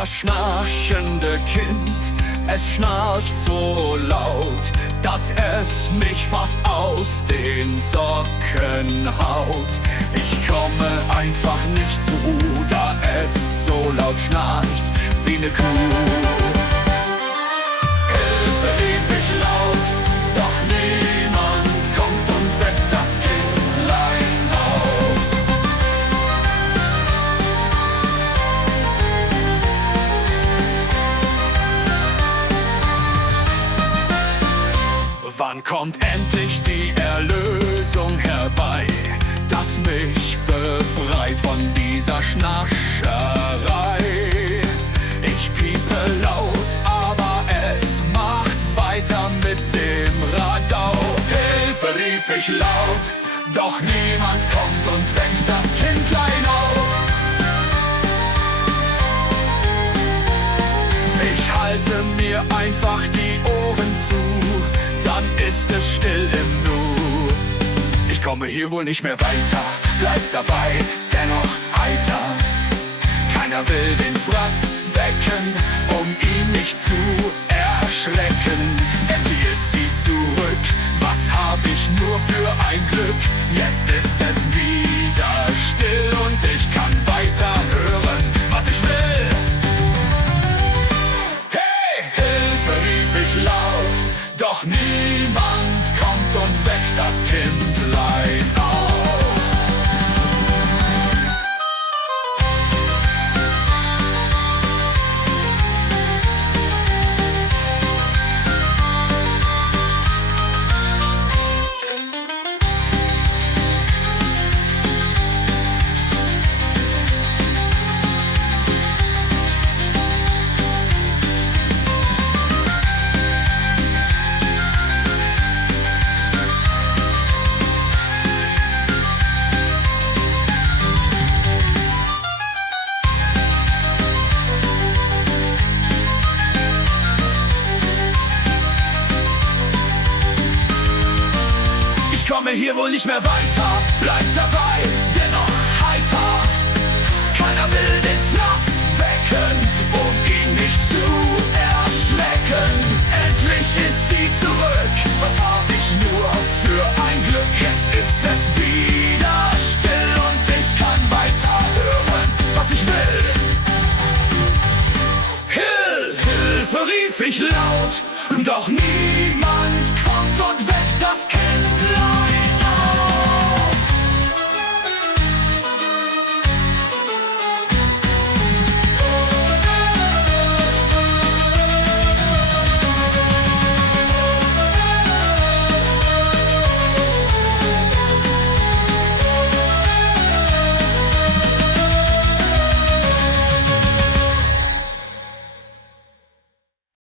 Das schnarchende Kind, es schnarcht so laut, dass es mich fast aus den Socken haut. Ich komme einfach nicht zur Ruhe, da es so laut schnarcht wie ne Kuh. Hilfe rief ich laut, doch niemand kommt und weckt das Kindlein auf. Wann kommt endlich die Erlösung herbei, das mich befreit von dieser Schnascherei? Ich piepe laut, aber es macht weiter mit dem Radau. Hilfe rief ich laut, doch niemand kommt und weckt das Kindlein auf. Ich halte mir einfach die Ohren zu, dann ist es still im Nu. Ich komme hier wohl nicht mehr weiter, bleib dabei, dennoch heiter. Keiner will den Fratz wecken, um ihn nicht zu erschrecken. Endlich ist sie zurück, was hab ich nur für ein Glück. Jetzt ist es wieder still und ich kann weiter hören, was ich will. Hey, Hilfe rief ich laut, doch niemand kommt und weckt das Kindlein auf. Ich komme hier wohl nicht mehr weiter, bleib dabei, dennoch heiter. Keiner will den Flatz wecken, um ihn nicht zu erschrecken. Endlich ist sie zurück, was hab ich nur für ein Glück. Jetzt ist es wieder still und ich kann weiter hören, was ich will. Hilfe rief ich laut, doch niemand kommt und